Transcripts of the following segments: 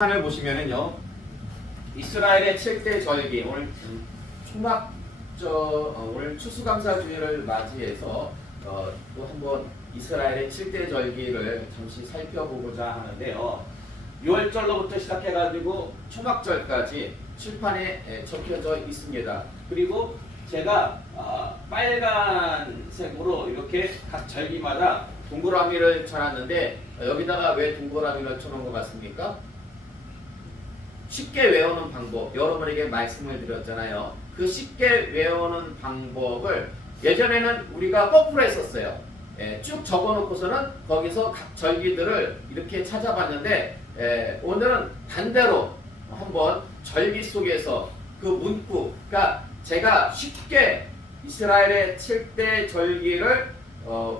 판을 보시면은요, 이스라엘의 7대 절기, 오늘 오늘 추수감사주일을 맞이해서 또 한번 이스라엘의 7대 절기를 잠시 살펴보고자 하는데요. 6월절로부터 시작해가지고 초막절까지 칠판에 적혀져 있습니다. 그리고 제가 빨간색으로 이렇게 각 절기마다 동그라미를 쳐놨는데, 여기다가 왜 동그라미를 쳐놓은 것 같습니까? 쉽게 외우는 방법, 여러분에게 말씀을 드렸잖아요. 그 쉽게 외우는 방법을 예전에는 우리가 거꾸로 했었어요. 쭉 적어놓고서는 거기서 각 절기들을 이렇게 찾아봤는데, 오늘은 반대로 한번 절기 속에서 그 문구, 그러니까 제가 쉽게 이스라엘의 7대 절기를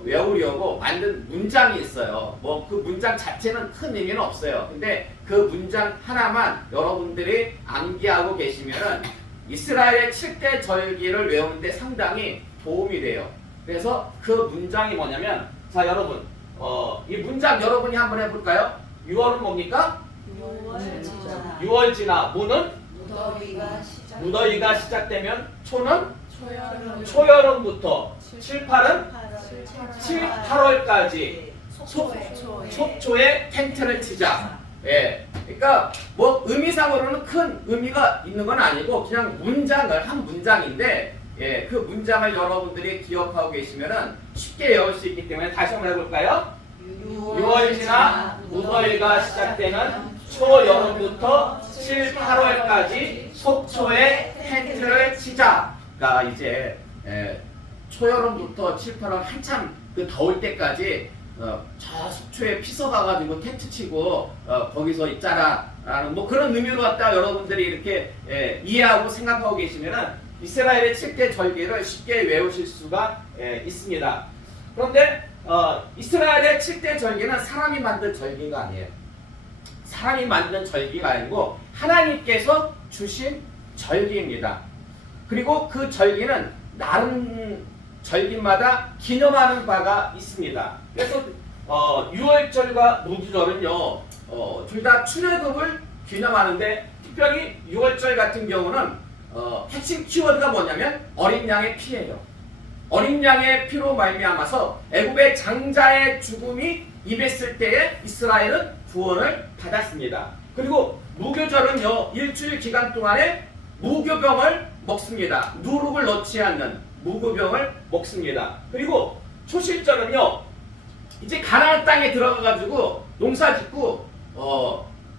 외우려고 만든 문장이 있어요. 뭐 그 문장 자체는 큰 의미는 없어요. 근데 그 문장 하나만 여러분들이 암기하고 계시면은 이스라엘의 7대 절기를 외우는데 상당히 도움이 돼요. 그래서 그 문장이 뭐냐면, 자 여러분, 이 문장 여러분이 한번 해볼까요? 6월은 뭡니까? 6월 지나. 무는? 무더위가 시작되면. 초는? 초여름부터. 7, 8은? 7, 8월까지 속초에 텐트를 치자. 그러니까 뭐 의미상으로는 큰 의미가 있는 건 아니고 그냥 문장을 한 문장인데, 그 문장을 여러분들이 기억하고 계시면은 쉽게 외울 수 있기 때문에 다시 한번 해볼까요? 6월 지나 무더위가 시작되는 초여름부터 7, 8월까지 속초에 텐트를 치자가 이제 초여름부터 7, 8월 한참 그 더울 때까지 저 속초에 피서가가지고 텐트 치고 거기서 있자라 라는 뭐 그런 의미로 갖다 여러분들이 이렇게 이해하고 생각하고 계시면은 이스라엘의 7대 절기를 쉽게 외우실 수가 있습니다. 그런데 이스라엘의 7대 절기는 사람이 만든 절기가 아니에요. 사람이 만든 절기가 아니고 하나님께서 주신 절기입니다. 그리고 그 절기는 나름 절기마다 기념하는 바가 있습니다. 그래서 6월절과 무교절은요, 둘 다 출애굽을 기념하는데, 특별히 6월절 같은 경우는 핵심 키워드가 뭐냐면 어린 양의 피예요. 어린 양의 피로 말미암아서 애굽의 장자의 죽음이 임했을 때에 이스라엘은 구원을 받았습니다. 그리고 무교절은요, 일주일 기간 동안에 무교병을 먹습니다. 누룩을 넣지 않는 무교병을 먹습니다. 그리고 초실절은요, 이제 가나안 땅에 들어가가지고 농사 짓고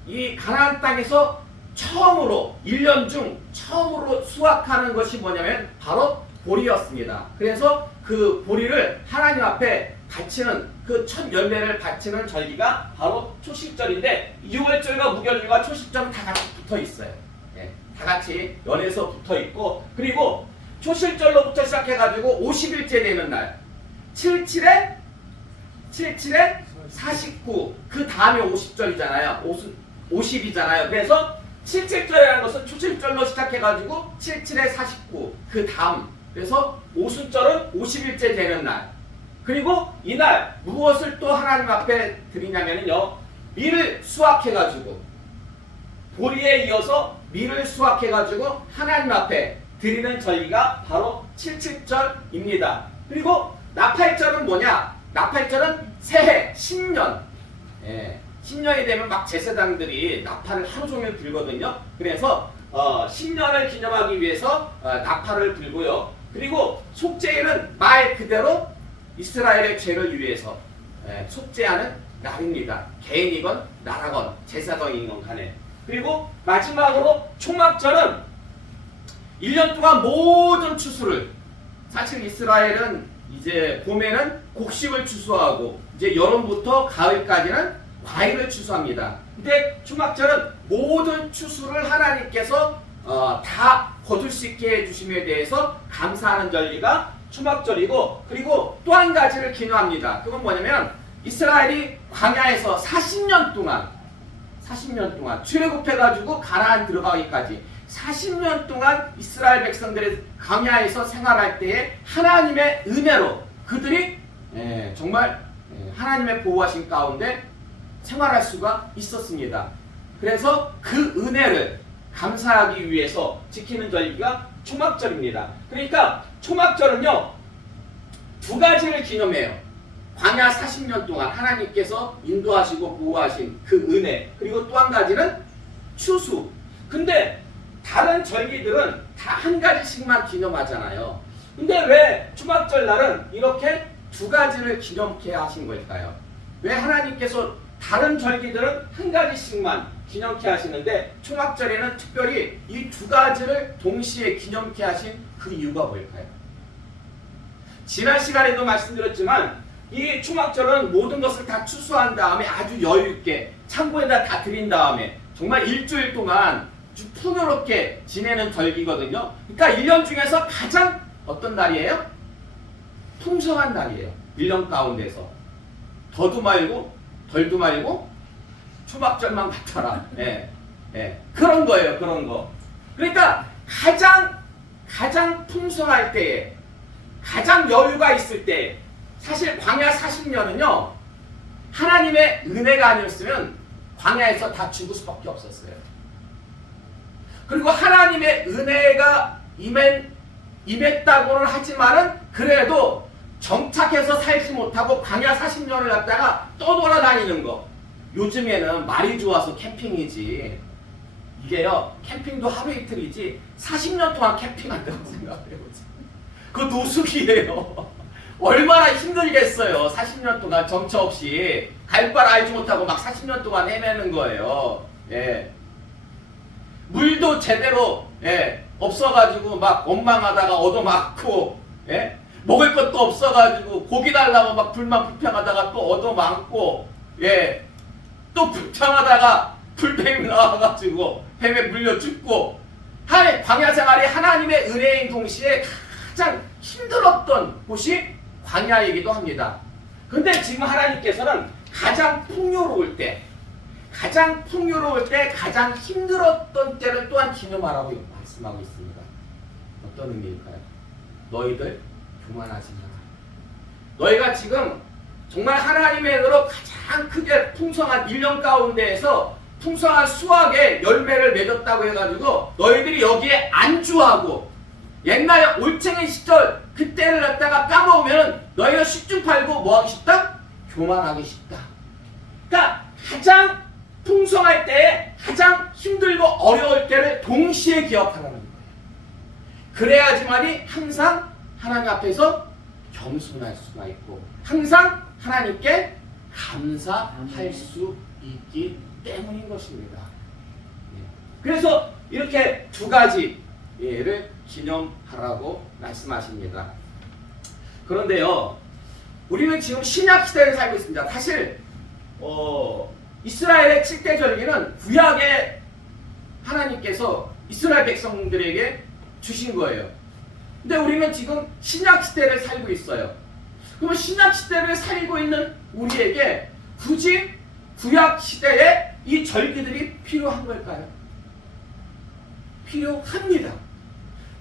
이 가나안 땅에서 처음으로 1년 중 처음으로 수확하는 것이 뭐냐면 바로 보리였습니다. 그래서 그 보리를 하나님 앞에 바치는, 그 첫 열매를 바치는 절기가 바로 초실절인데, 6월절과 무교절과 초실절은 다 같이 붙어 있어요. 다 같이 연해서 붙어 있고, 그리고 초실절로부터 시작해가지고 50일째 되는 날, 77에 49, 그 다음에 50절이잖아요. 50이잖아요. 그래서 77절이라는 것은 초실절로 시작해가지고 77에 49, 그 다음. 그래서 오순절은 50일째 되는 날. 그리고 이날 무엇을 또 하나님 앞에 드리냐면요, 밀을 수확해가지고, 보리에 이어서 밀을 수확해가지고 하나님 앞에 드리는 절기가 바로 77절입니다. 그리고 나팔절은 뭐냐? 나팔절은 새해, 신년. 신년이 되면 막 제사장들이 나팔을 하루 종일 불거든요. 그래서 신년을 기념하기 위해서 나팔을 불고요. 그리고 속죄일은 말 그대로 이스라엘의 죄를 위해서 속죄하는 날입니다. 개인이건 나라건 제사장이건 간에. 그리고 마지막으로 초막절은 1년 동안 모든 추수를, 사실 이스라엘은 이제 봄에는 곡식을 추수하고 이제 여름부터 가을까지는 과일을 추수합니다. 근데 초막절은 모든 추수를 하나님께서 다 거둘 수 있게 해주심에 대해서 감사하는 절기가 초막절이고, 그리고 또 한 가지를 기념합니다. 그건 뭐냐면 이스라엘이 광야에서 40년 동안 출애굽해가지고 가나안 들어가기까지 40년 동안 이스라엘 백성들이 광야에서 생활할 때에 하나님의 은혜로 그들이 정말 하나님의 보호하신 가운데 생활할 수가 있었습니다. 그래서 그 은혜를 감사하기 위해서 지키는 절기가 초막절입니다. 그러니까 초막절은요, 두 가지를 기념해요. 광야 40년 동안 하나님께서 인도하시고 보호하신 그 은혜, 그리고 또 한 가지는 추수. 근데 다른 절기들은 다 한 가지씩만 기념하잖아요. 근데 왜 초막절 날은 이렇게 두 가지를 기념케 하신 걸까요? 왜 하나님께서 다른 절기들은 한 가지씩만 기념케 하시는데 초막절에는 특별히 이 두 가지를 동시에 기념케 하신 그 이유가 뭘까요? 지난 시간에도 말씀드렸지만 이 초막절은 모든 것을 다 추수한 다음에 아주 여유있게 창고에다 다 드린 다음에 정말 일주일 동안 아주 풍요롭게 지내는 절기거든요. 그러니까 1년 중에서 가장 어떤 날이에요? 풍성한 날이에요. 1년 가운데서. 더도 말고 덜도 말고 초막절만 같아라. 예, 예. 그런 거예요. 그런 거. 그러니까 가장 풍성할 때에, 가장 여유가 있을 때, 사실 광야 40년은요 하나님의 은혜가 아니었으면 광야에서 다 죽을 수밖에 없었어요. 그리고 하나님의 은혜가 임했다고는 하지만은 그래도 정착해서 살지 못하고 광야 40년을 갖다가 떠돌아다니는 거. 요즘에는 말이 좋아서 캠핑이지, 이게요 캠핑도 하루 이틀이지 40년 동안 캠핑한다고 생각해보세요. 그거 노숙이에요. 얼마나 힘들겠어요. 40년 동안 정처 없이 갈 바를 알지 못하고 막 40년 동안 헤매는 거예요. 예. 물도 제대로 없어가지고 막 원망하다가 얻어맞고, 예? 먹을 것도 없어가지고 고기 달라고 막 불만 불평하다가 또 얻어맞고, 예? 또 불평하다가 불뱀이 나와가지고 뱀에 물려 죽고. 광야 생활이 하나님의 은혜인 동시에 가장 힘들었던 곳이 광야이기도 합니다. 근데 지금 하나님께서는 가장 풍요로울 때, 가장 힘들었던 때를 또한 기념하라고 말씀하고 있습니다. 어떤 의미일까요? 너희들 교만하지 마라. 너희가 지금 정말 하나님의 은혜로 가장 크게 풍성한 1년 가운데에서 풍성한 수확의 열매를 맺었다고 해가지고 너희들이 여기에 안주하고 옛날에 올챙이 시절 그때를 갖다가 까먹으면 너희가 쉽중 팔고 뭐하기 쉽다? 교만하기 쉽다. 그러니까 가장 풍성할 때에 가장 힘들고 어려울 때를 동시에 기억하라는 거예요. 그래야지만이 항상 하나님 앞에서 겸손할 수가 있고 항상 하나님께 감사할 수 있기 때문인 것입니다. 그래서 이렇게 두 가지를 기념하라고 말씀하십니다. 그런데요, 우리는 지금 신약 시대를 살고 있습니다. 사실 이스라엘의 7대 절기는 구약에 하나님께서 이스라엘 백성들에게 주신 거예요. 근데 우리는 지금 신약 시대를 살고 있어요. 그러면 신약 시대를 살고 있는 우리에게 굳이 구약 시대에 이 절기들이 필요한 걸까요? 필요합니다.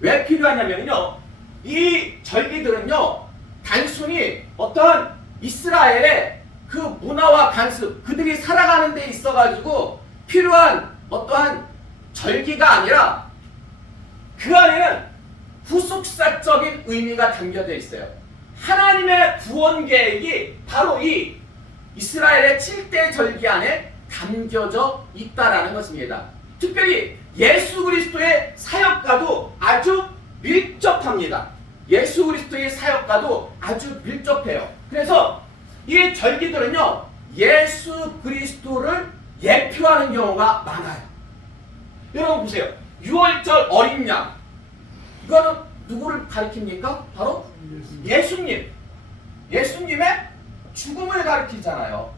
왜 필요하냐면요, 이 절기들은요 단순히 어떠한 이스라엘의 그 문화와 관습, 그들이 살아가는 데 있어가지고 필요한 어떠한 절기가 아니라 그 안에는 후속사적인 의미가 담겨져 있어요. 하나님의 구원 계획이 바로 이 이스라엘의 7대 절기 안에 담겨져 있다라는 것입니다. 특별히 예수 그리스도의 사역과도 아주 밀접합니다. 예수 그리스도의 사역과도 아주 밀접해요. 그래서 이 절기들은요 예수 그리스도를 예표하는 경우가 많아요. 여러분 보세요. 6월절 어린 양, 이거는 누구를 가리킵니까? 바로 예수님. 예수님의 죽음을 가리키잖아요.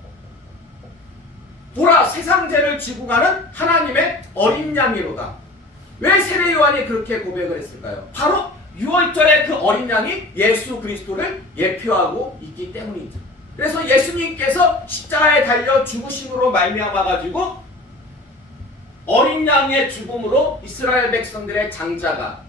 보라, 세상 죄를 지고 가는 하나님의 어린 양이로다. 왜 세례 요한이 그렇게 고백을 했을까요? 바로 6월절에 그 어린 양이 예수 그리스도를 예표하고 있기 때문이죠. 그래서 예수님께서 십자가에 달려 죽으심으로 말미암아 가지고 어린 양의 죽음으로 이스라엘 백성들의 장자가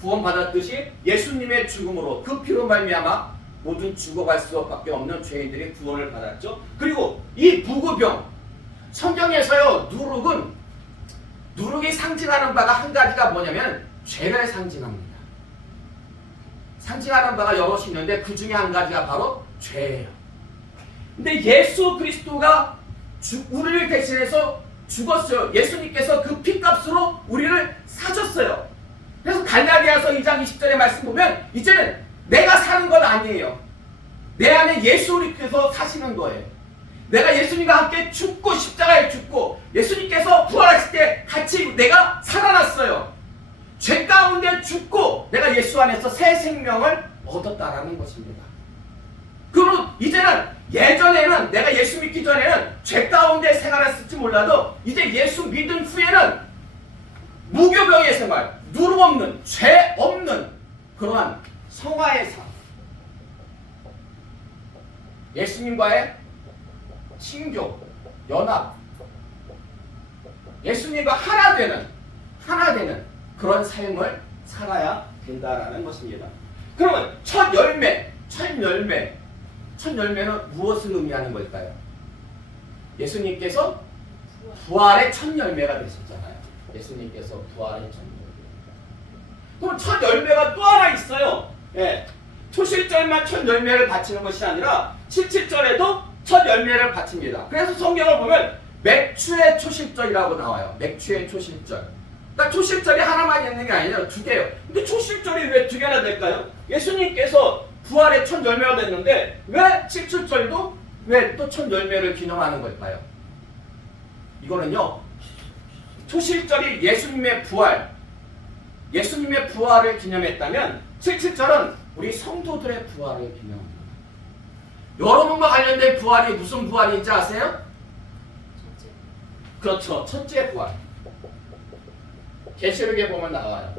구원받았듯이 예수님의 죽음으로 그 피로 말미암아 모든 죽어갈 수밖에 없는 죄인들이 구원을 받았죠. 그리고 이 부구병, 성경에서요, 누룩이 상징하는 바가 한 가지가 뭐냐면 죄를 상징합니다. 상징하는 바가 여럿이 있는데 그 중에 한 가지가 바로 죄예요. 근데 예수 그리스도가 우리를 대신해서 죽었어요. 예수님께서 그 피값으로 우리를 사셨어요. 그래서 갈라디아서 2장 20절의 말씀 보면 이제는 내가 사는 건 아니에요. 내 안에 예수님께서 사시는 거예요. 내가 예수님과 함께 죽고 십자가에 죽고 예수님께서 부활하실 때 같이 내가 살아났어요. 죄 가운데 죽고 내가 예수 안에서 새 생명을 얻었다라는 것입니다. 그리고 이제는 예전에는 내가 예수 믿기 전에는 죄 가운데 생활했을지 몰라도 이제 예수 믿은 후에는 무교병의 생활, 누룩 없는, 죄 없는 그러한 성화의 삶, 예수님과의 친교, 연합, 예수님과 하나 되는 그런 삶을 살아야 된다라는 것입니다. 그러면 첫 열매는 무엇을 의미하는 걸까요? 예수님께서 부활의 첫 열매가 되셨잖아요. 예수님께서 부활의 첫 열매. 그럼 첫 열매가 또 하나 있어요. 예. 초실절만 첫 열매를 바치는 것이 아니라 77절에도 첫 열매를 바칩니다. 그래서 성경을 보면 맥추의 초실절이라고 나와요. 맥추의 초실절. 그러니까 초실절이 하나만 있는 게 아니라 두 개예요. 근데 초실절이 왜 두 개나 될까요? 예수님께서 부활의 첫 열매가 됐는데 왜 77절도 왜 또 첫 열매를 기념하는 걸까요? 이거는요, 초실절이 예수님의 부활을 기념했다면 77절은 우리 성도들의 부활을 기념합니다. 여러분과 관련된 부활이 무슨 부활인지 아세요? 그렇죠. 첫째 부활. 계시록에 보면 나와요.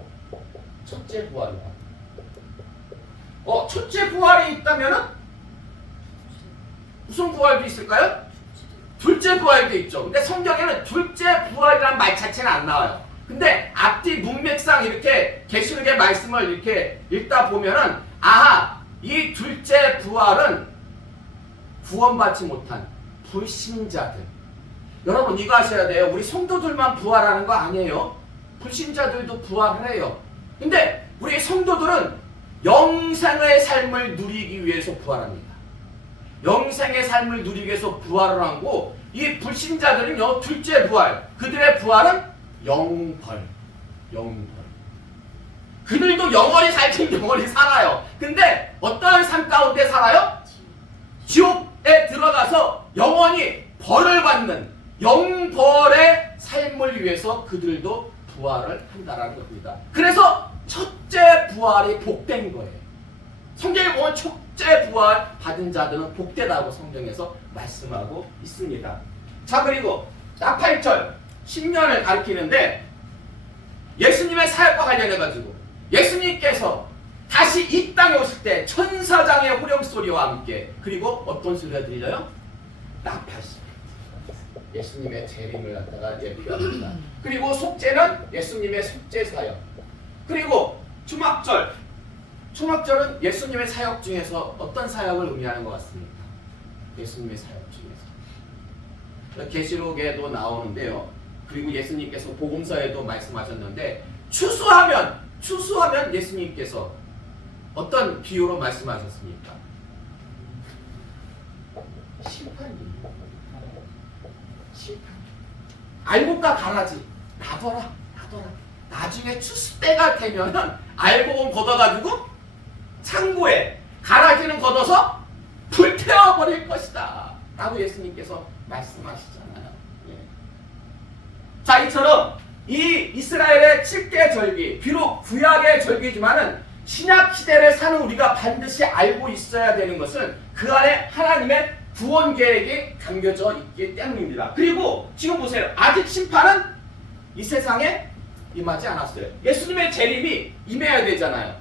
첫째 부활이다. 첫째 부활이 있다면은 무슨 부활도 있을까요? 둘째 부활도 있죠. 근데 성경에는 둘째 부활이라는 말 자체는 안 나와요. 근데 앞뒤 문맥상 이렇게 계시록의 말씀을 이렇게 읽다 보면은 아하, 이 둘째 부활은 구원받지 못한 불신자들. 여러분 이거 아셔야 돼요. 우리 성도들만 부활하는 거 아니에요. 불신자들도 부활을 해요. 근데 우리 성도들은 영생의 삶을 누리기 위해서 부활합니다. 영생의 삶을 누리기 위해서 부활을 하고 이 불신자들은요, 둘째 부활. 그들의 부활은 영벌. 그들도 영원히 살긴 영원히 살아요. 근데 어떠한 삶 가운데 살아요? 지옥에 들어가서 영원히 벌을 받는 영벌의 삶을 위해서 그들도 부활을 한다라는 겁니다. 그래서 첫째 부활이 복된 거예요. 성경에 보면 첫째 부활 받은 자들은 복되다고 성경에서 말씀하고 있습니다. 자, 그리고 나팔절 신년을 가리키는데 예수님의 사역과 관련해가지고 예수님께서 다시 이 땅에 오실 때 천사장의 호령소리와 함께 그리고 어떤 소리가 들려요? 나팔소리. 예수님의 재림을 갖다가 예표합니다. 그리고 속죄는 예수님의 속죄 사역. 그리고 초막절은 예수님의 사역 중에서 어떤 사역을 의미하는 것 같습니까? 예수님의 사역 중에서. 계시록에도 나오는데요. 그리고 예수님께서 복음서에도 말씀하셨는데 추수하면 예수님께서 어떤 비유로 말씀하셨습니까? 심판입니다. 알곡과 가라지 놔둬라. 나중에 추수 때가 되면은 알곡은 걷어가지고 창고에 가라지는 걷어서 불태워버릴 것이다 라고 예수님께서 말씀하시잖아요. 예. 자, 이처럼 이 이스라엘의 7대 절기, 비록 구약의 절기지만은 신약 시대를 사는 우리가 반드시 알고 있어야 되는 것은 그 안에 하나님의 구원 계획이 담겨져 있기 때문입니다. 그리고 지금 보세요. 아직 심판은 이 세상에 임하지 않았어요. 예수님의 재림이 임해야 되잖아요.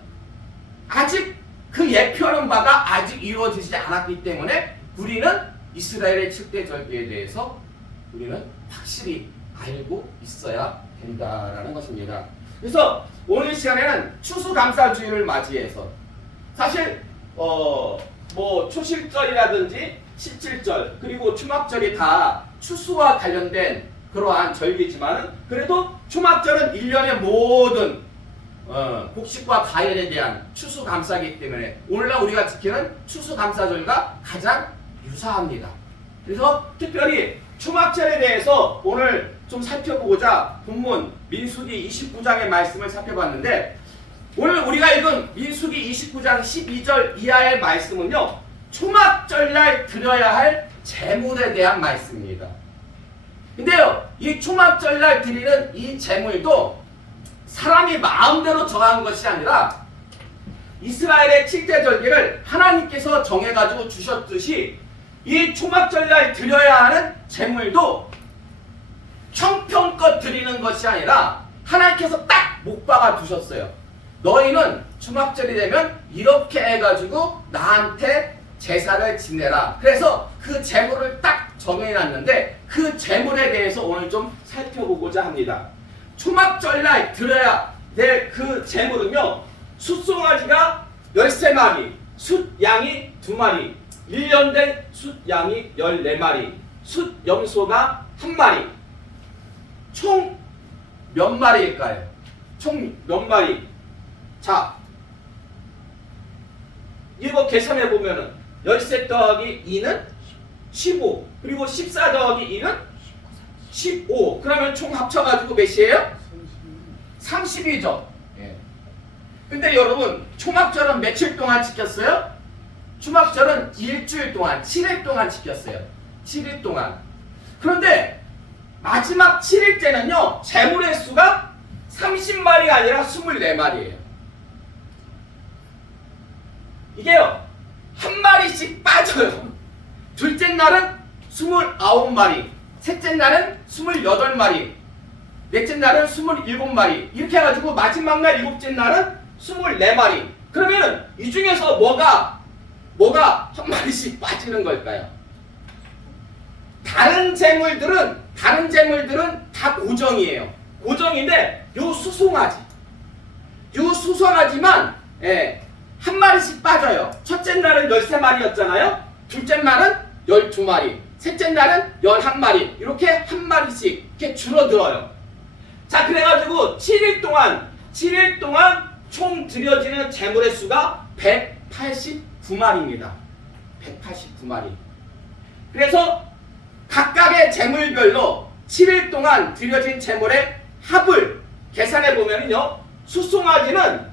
아직 그 예표하는 바가 아직 이루어지지 않았기 때문에 우리는 이스라엘의 7대 절기에 대해서 우리는 확실히 알고 있어야 된다라는 것입니다. 그래서 오늘 시간에는 추수감사주의를 맞이해서 사실 뭐 초실절이라든지 17절 그리고 추막절이 다 추수와 관련된 그러한 절기지만 그래도 초막절은 1년의 모든 곡식과 과일에 대한 추수감사이기 때문에 오늘날 우리가 지키는 추수감사절과 가장 유사합니다. 그래서 특별히 초막절에 대해서 오늘 좀 살펴보고자 본문 민수기 29장의 말씀을 살펴봤는데 오늘 우리가 읽은 민수기 29장 12절 이하의 말씀은요, 초막절날 드려야 할 제물에 대한 말씀입니다. 근데요, 이 초막절날 드리는 이 제물도 사람이 마음대로 정한 것이 아니라 이스라엘의 7대 절기를 하나님께서 정해가지고 주셨듯이 이 초막절날 드려야 하는 제물도 형편껏 드리는 것이 아니라 하나님께서 딱 못 박아 두셨어요. 너희는 초막절이 되면 이렇게 해가지고 나한테 제사를 지내라. 그래서 그 제물을 딱 정해놨는데 그 제물에 대해서 오늘 좀 살펴보고자 합니다. 초막절날 드려야 될 그 제물은요, 숫송아지가 13마리, 숫양이 2마리, 1년 된 숫양이 14마리, 숫염소가 1마리. 총 몇 마리일까요? 총 몇 마리? 자, 이거 계산해 보면은 13 더하기 2는 15, 그리고 14 더하기 2는 15. 그러면 총 합쳐가지고 몇이에요? 30이죠. 예. 근데 여러분, 초막절은 며칠 동안 지켰어요? 초막절은 일주일 동안, 7일 동안 지켰어요. 7일 동안. 그런데 마지막 7일째는요, 제물의 수가 30마리가 아니라 24마리예요. 이게요, 한 마리씩 빠져요. 둘째 날은 29마리, 셋째 날은 28마리, 넷째 날은 27마리, 이렇게 해가지고 마지막 날 일곱째 날은 24마리. 그러면은 이 중에서 뭐가 한 마리씩 빠지는 걸까요? 다른 제물들은 다 고정이에요. 고정인데 요 수송아지만 한 마리씩 빠져요. 첫째 날은 13마리였잖아요. 둘째 날은 12마리, 셋째 날은 11마리, 이렇게 한 마리씩 이렇게 줄어들어요. 자, 그래가지고 7일 동안 총 드려지는 제물의 수가 189마리입니다. 189마리. 그래서 각각의 제물별로 7일 동안 드려진 제물의 합을 계산해 보면요, 숫송아지는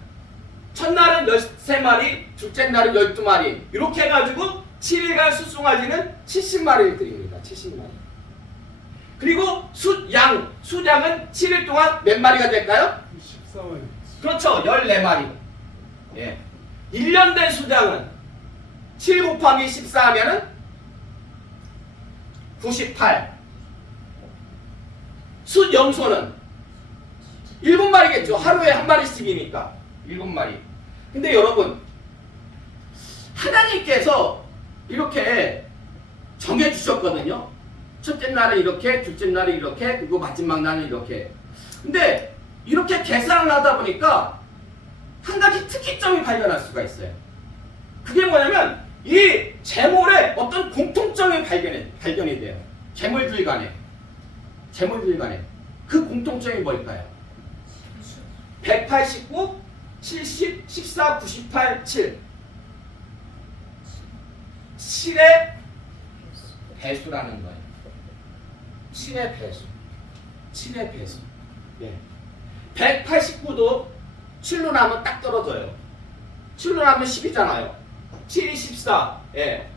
첫날은 13마리, 둘째 날은 12마리, 이렇게 해가지고 7일간 숫송아지는 70마리를 드립니다. 70마리. 그리고 숫양은 7일 동안 몇 마리가 될까요? 14마리. 그렇죠. 14마리. 예. 1년 된 숫양은 7 곱하기 14 하면은 98. 숫염소는 7마리겠죠. 하루에 한 마리씩이니까 7마리. 근데 여러분, 하나님께서 이렇게 정해주셨거든요. 첫째 날은 이렇게, 둘째 날은 이렇게, 그리고 마지막 날은 이렇게. 근데 이렇게 계산을 하다 보니까 한 가지 특이점이 발견할 수가 있어요. 그게 뭐냐면 이 제물에 어떤 공통점이 발견이 돼요. 제물들 간에. 그 공통점이 뭘까요? 189, 70, 14, 98, 7. 7의 배수라는 거예요. 7의 배수. 예. 189도 7로 나면 딱 떨어져요. 7로 나면 10이잖아요. 7이 14. 예.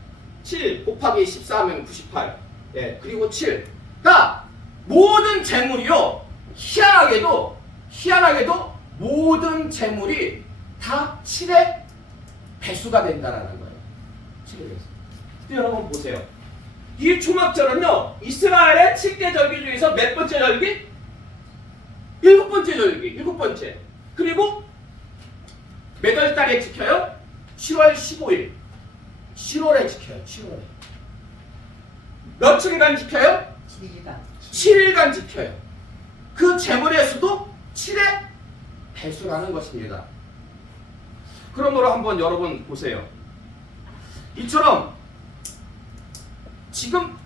7 곱하기 14 하면 98. 예. 그리고 7. 그러니까 모든 재물이요, 희한하게도 모든 재물이 다 7의 배수가 된다라는 거예요. 7의 배수. 여러분 보세요. 이 초막절은요, 이스라엘의 7대 절기 중에서 몇 번째 절기? 7번째 절기. 7번째. 그리고 몇 월 달에 지켜요? 7월 15일. 7월에 지켜요. 7월에. 며칠간 지켜요? 7일간 지켜요. 그 제물의 수도 7의 배수라는 것입니다. 그러므로 한번 여러분 보세요. 이처럼 지금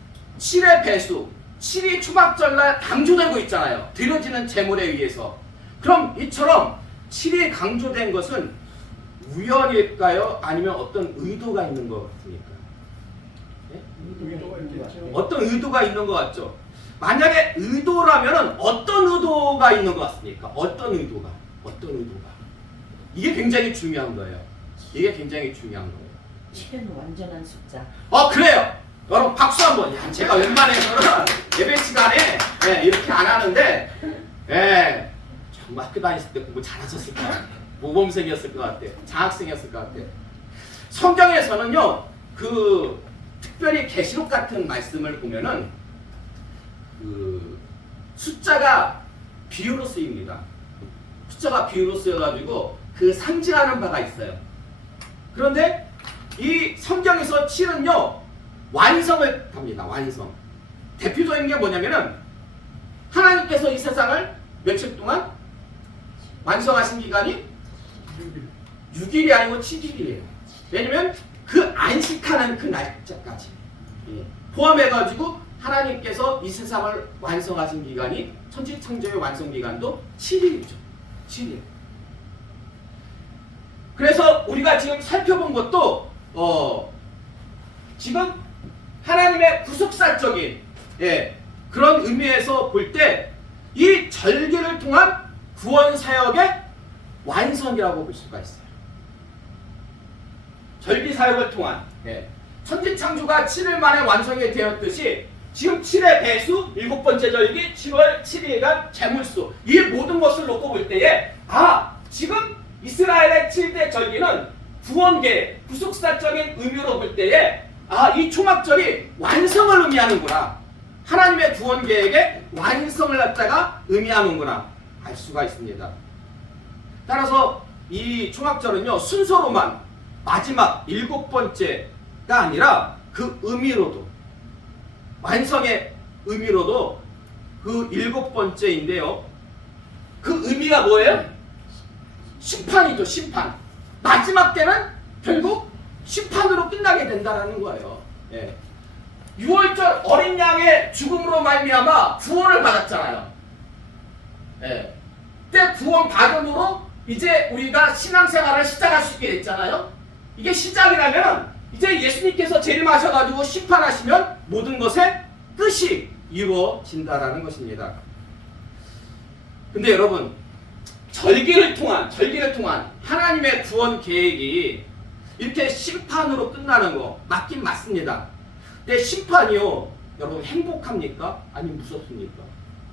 7의 배수, 7이 초막절날 강조되고 있잖아요. 드려지는 제물에 의해서. 그럼 이처럼 7이 강조된 것은 우연일까요? 아니면 어떤 의도가 있는 것 같습니까? 네? 의도가 있겠죠. 어떤 의도가 있는 것 같죠? 만약에 의도라면 어떤 의도가 있는 것 같습니까? 어떤 의도가? 이게 굉장히 중요한 거예요. 이게 굉장히 중요한 거예요. 7은 완전한 숫자. 그래요. 여러분 박수 한번. 야, 제가 웬만해서는 예배 시간에 이렇게 안 하는데 정말 학교 다녔을 때 공부 잘하셨을 것 같아요. 모범생이었을 것 같아요. 장학생이었을 것 같아요. 성경에서는요, 그 특별히 계시록 같은 말씀을 보면은 그 숫자가 비유로 쓰입니다. 숫자가 비유로 쓰여가지고 그 상징하는 바가 있어요. 그런데 이 성경에서 7은요 완성을 합니다. 완성. 대표적인 게 뭐냐면은 하나님께서 이 세상을 며칠 동안 완성하신 기간이 6일이 아니고 7일이에요. 왜냐면 그 안식하는 그 날짜까지 포함해가지고 하나님께서 이 세상을 완성하신 기간이 천지창조의 완성 기간도 7일이죠. 7일. 그래서 우리가 지금 살펴본 것도 지금 하나님의 구속사적인 그런 의미에서 볼 때 이 절기를 통한 구원 사역의 완성이라고 볼 수가 있어요. 절기 사역을 통한 천지창조가 7일 만에 완성이 되었듯이 지금 7의 배수, 7번째 절기, 7월 7일간 제물수 이 모든 것을 놓고 볼 때에 지금 이스라엘의 7대 절기는 구원계획, 구속사적인 의미로 볼 때에 이 초막절이 완성을 의미하는구나. 하나님의 구원계획의 완성을 갖다가 의미하는구나 알 수가 있습니다. 따라서 이 초막절은요 순서로만 마지막 7번째가 아니라 그 의미로도 완성의 의미로도 그 7번째인데요. 그 의미가 뭐예요? 심판이죠. 심판. 마지막 때는 결국 심판으로 끝나게 된다는 거예요. 6월절 어린 양의 죽음으로 말미암아 구원을 받았잖아요. 그때 구원 받음으로 이제 우리가 신앙생활을 시작할 수 있게 됐잖아요. 이게 시작이라면 이제 예수님께서 재림하셔가지고 심판하시면 모든 것의 끝이 이루어진다라는 것입니다. 근데 여러분 절기를 통한 하나님의 구원 계획이 이렇게 심판으로 끝나는 거 맞긴 맞습니다. 근데 심판이요 여러분 행복합니까? 아니면 무섭습니까?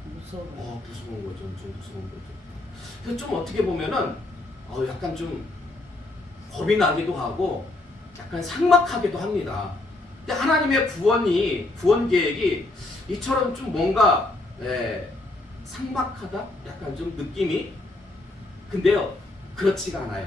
무서워. 무서운 거죠. 좀 무서운 거죠. 그래서 좀 어떻게 보면은 약간 좀 겁이 나기도 하고 약간 삭막하기도 합니다. 근데 하나님의 구원 계획이 이처럼 좀 뭔가 삭막하다? 약간 좀 느낌이. 근데요 그렇지가 않아요.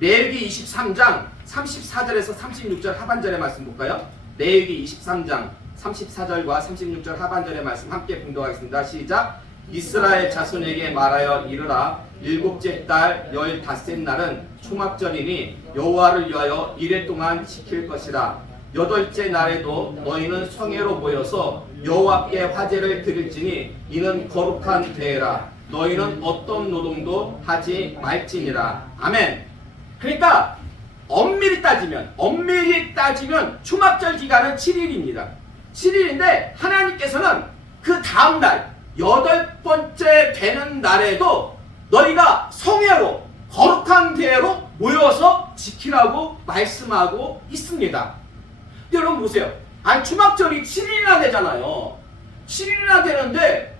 레위기 23장 34절에서 36절 하반절의 말씀 볼까요? 레위기 23장 34절과 36절 하반절의 말씀 함께 봉독하겠습니다. 시작. 이스라엘 자손에게 말하여 이르라. 7째 달 15째 날은 초막절이니 여호와를 위하여 이래 동안 지킬 것이라. 8째 날에도 너희는 성회로 모여서 여호와께 화제를 드릴지니 이는 거룩한 대회라. 너희는 어떤 노동도 하지 말지니라. 아멘. 그러니까 엄밀히 따지면 초막절 기간은 7일입니다. 7일인데 하나님께서는 그 다음 날 8번째 되는 날에도 너희가 성회로 거룩한 대회로 모여서 지키라고 말씀하고 있습니다. 여러분 보세요. 초막절이 7일이나 되잖아요. 7일이나 되는데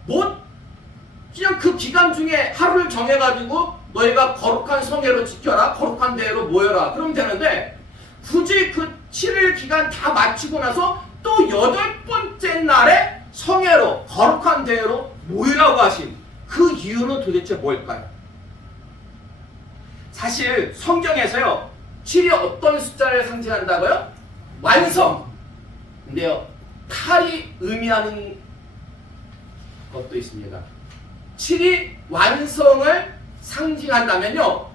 그냥 그 기간 중에 하루를 정해가지고 너희가 거룩한 성회로 지켜라, 거룩한 대회로 모여라 그러면 되는데 굳이 그 7일 기간 다 마치고 나서 또 8번째 날에 성회로 거룩한 대회로 모이라고 하신 그 이유는 도대체 뭘까요? 사실 성경에서요 7이 어떤 숫자를 상징한다고요? 완성. 근데요 8이 의미하는 것도 있습니다. 7이 완성을 상징한다면요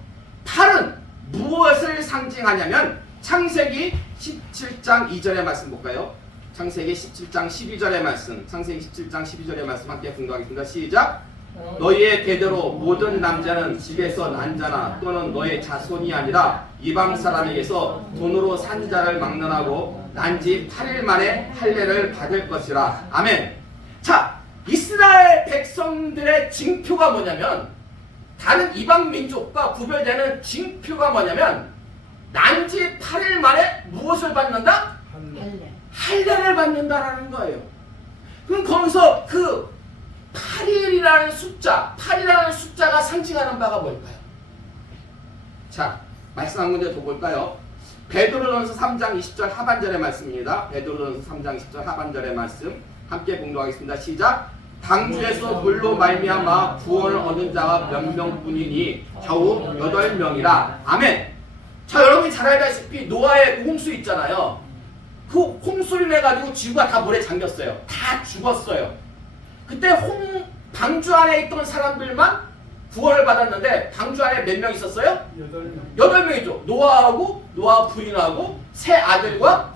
8은 무엇을 상징하냐면 창세기 17장 2절의 말씀 볼까요? 창세기 17장 12절의 말씀, 창세기 17장 12절의 말씀 함께 공부하겠습니다. 시작. 너희의 대대로 모든 남자는 집에서 난 자나 또는 너의 자손이 아니라 이방 사람에게서 돈으로 산 자를 막론하고 난 지 8일 만에 할례를 받을 것이라. 아멘. 자, 이스라엘 백성들의 징표가 뭐냐면, 다른 이방 민족과 구별되는 징표가 뭐냐면, 난 지 8일 만에 무엇을 받는다? 할례. 할례를 받는다라는 거예요. 그럼 거기서 그 8일이라는 숫자, 8이라는 숫자가 상징하는 바가 뭘까요? 자, 말씀 한 군데 더 볼까요? 베드로전서 3장 20절 하반절의 말씀입니다. 베드로전서 3장 20절 하반절의 말씀 함께 공부하겠습니다. 시작. 방주에서 물로 말미암아 구원을 얻은 자가 몇 명뿐이니 겨우 8명이라. 아멘. 자, 여러분이 잘 알다시피 노아의 홍수 있잖아요. 그 홍수를 내가지고 지구가 다 물에 잠겼어요. 다 죽었어요. 그때 방주 안에 있던 사람들만 구원을 받았는데, 방주 안에 몇 명 있었어요? 8명. 8명이죠. 노아하고 노아 부인하고 세 아들과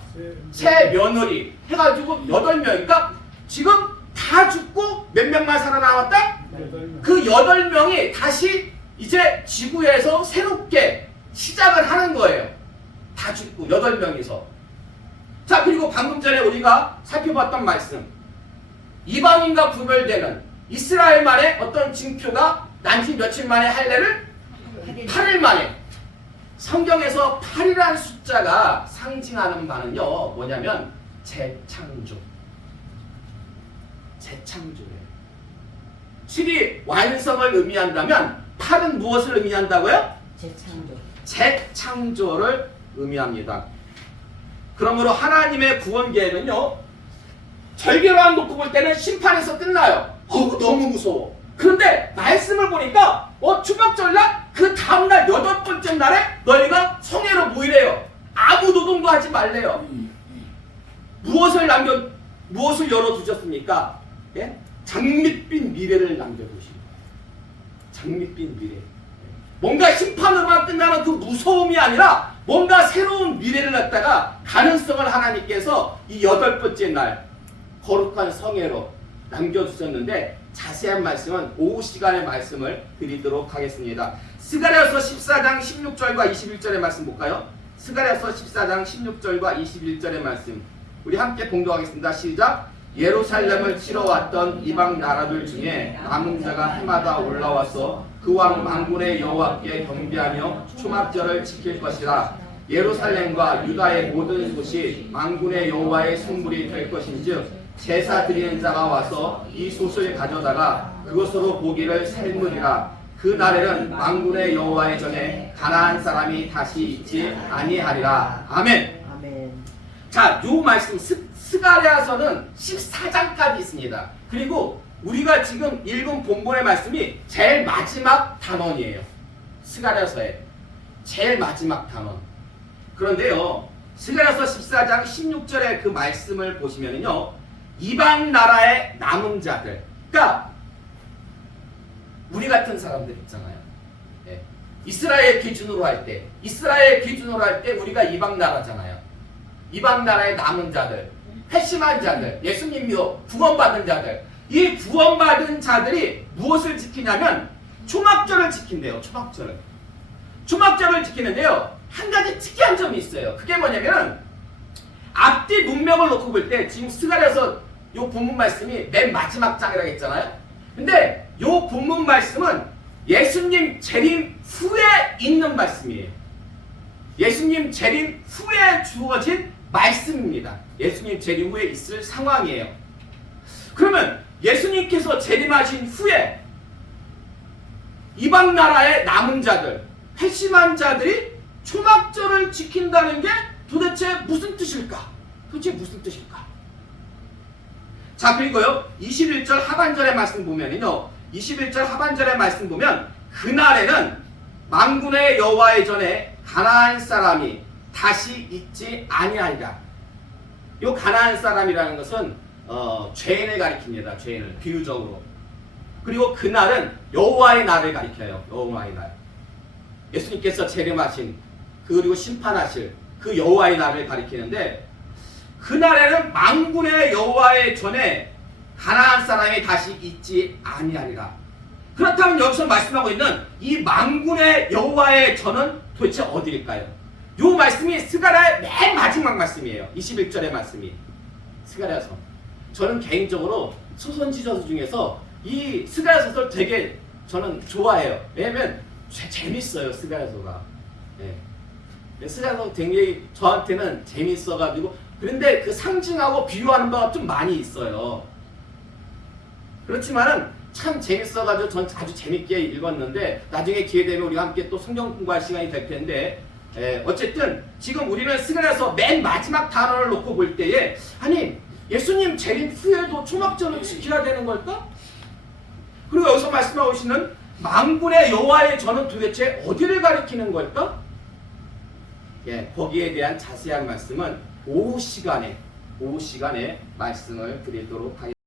세 며느리 해가지고 8명. 그러니까 지금 다 죽고 몇 명만 살아남았다? 8명. 그 8명이 다시 이제 지구에서 새롭게 시작을 하는 거예요. 다 죽고 8명이서. 자, 그리고 방금 전에 우리가 살펴봤던 말씀, 이방인과 구별되는 이스라엘만의 어떤 징표가 난지 며칠 만에 할례를 8일 만에. 성경에서 8이라는 숫자가 상징하는 바는요, 뭐냐면 재창조. 재창조예요. 7이 완성을 의미한다면 8은 무엇을 의미한다고요? 재창조. 재창조를 의미합니다. 그러므로 하나님의 구원 계획은요, 절개로만 놓고 볼 때는 심판에서 끝나요. 너무 무서워. 그런데 말씀을 보니까 추박절날 그 다음날 8번째 날에 너희가 성회로 모이래요. 아무 노동도 하지 말래요. 무엇을 열어두셨습니까? 예? 장밋빛 미래를 남겨두신 거예요. 장밋빛 미래. 뭔가 심판으로만 끝나는 그 무서움이 아니라 뭔가 새로운 미래를 갖다가 가능성을 하나님께서 이 8번째 날 거룩한 성회로 남겨주셨는데, 자세한 말씀은 오후 시간에 말씀을 드리도록 하겠습니다. 스가랴서 14장 16절과 21절의 말씀 볼까요? 스가랴서 14장 16절과 21절의 말씀 우리 함께 공독하겠습니다. 시작. 예루살렘을 치러 왔던 이방 나라들 중에 남은 자가 해마다 올라와서 그 왕 만군의 여호와께 경배하며 초막절을 지킬 것이라. 예루살렘과 유다의 모든 솥이 만군의 여호와의 성물이 될 것인즉 제사 드리는 자가 와서 이 솥을 가져다가 그것으로 고기를 삶으리라. 그 날에는 만군의 여호와의 전에 가나안 사람이 다시 있지 아니하리라. 아멘. 아멘. 자, 요 말씀 스가랴서는 14장까지 있습니다. 그리고 우리가 지금 읽은 본문의 말씀이 제일 마지막 단원이에요. 스가랴서의 제일 마지막 단원. 그런데요, 스가랴서 14장 16절의 그 말씀을 보시면요, 이방 나라의 남은 자들, 그러니까 우리 같은 사람들 있잖아요. 예. 이스라엘 기준으로 할 때 우리가 이방 나라잖아요. 이방 나라의 남은 자들, 회심한 자들, 예수님 믿어 구원받은 자들, 이 구원받은 자들이 무엇을 지키냐면 초막절을 지킨대요. 초막절을 지키는데요, 한 가지 특이한 점이 있어요. 그게 뭐냐면 앞뒤 문맥을 놓고 볼 때 지금 스가랴서 요 본문 말씀이 맨 마지막 장이라고 했잖아요. 근데 요 본문 말씀은 예수님 재림 후에 있는 말씀이에요. 예수님 재림 후에 주어진 말씀입니다. 예수님 재림 후에 있을 상황이에요. 그러면 예수님께서 재림하신 후에 이방 나라의 남은 자들, 회심한 자들이 초막절을 지킨다는 게 도대체 무슨 뜻일까? 자, 그리고요, 21절 하반절의 말씀 보면요, 21절 하반절의 말씀 보면 그날에는 만군의 여호와의 전에 가나안 사람이 다시 있지 아니하리라. 요 가나안 사람이라는 것은 죄인을 가리킵니다. 죄인을 비유적으로. 그리고 그날은 여호와의 날을 가리켜요. 여호와의 날. 예수님께서 재림하신 그리고 심판하실 그 여호와의 날을 가리키는데, 그날에는 만군의 여호와의 전에 가나안 사람이 다시 있지 아니하리라. 그렇다면 여기서 말씀하고 있는 이 만군의 여호와의 전은 도대체 어디일까요? 요 말씀이 스가랴의 맨 마지막 말씀이에요. 21절의 말씀이 스가랴서. 저는 개인적으로 소선지서 중에서 이 스가랴 소설 되게 저는 좋아해요. 왜냐면 재밌어요, 스가랴서가. 예. 스가랴서 굉장히 저한테는 재밌어가지고, 그런데 그 상징하고 비유하는 바가 좀 많이 있어요. 그렇지만은 참 재밌어가지고 전 아주 재밌게 읽었는데, 나중에 기회 되면 우리가 함께 또 성경 공부할 시간이 될 텐데, 어쨌든 지금 우리는 스가랴서 맨 마지막 단어를 놓고 볼 때에, 아니 예수님 재림 후에도 초막절을 지켜야 되는 걸까? 그리고 여기서 말씀하고 계시는 만군의 여호와의 전은 도대체 어디를 가리키는 걸까? 예, 거기에 대한 자세한 말씀은 오후 시간에 말씀을 드리도록 하겠습니다.